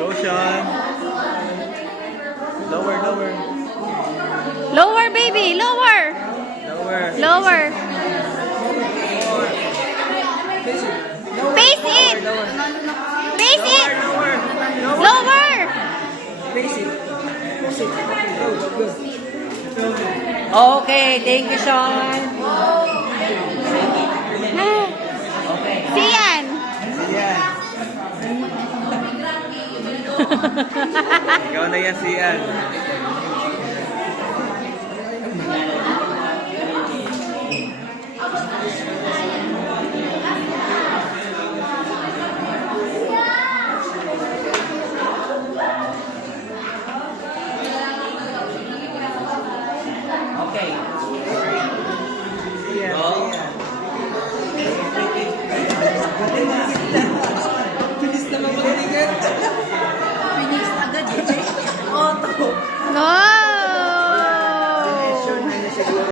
Go, Sean. Lower, lower. Lower, baby. Lower. Lower. Lower. Face it. Lower. Face it. Lower. Lower. Lower. Face it. Face it. Okay, thank you, Sean. Sian. Sian. Ikaw na yan, Sian.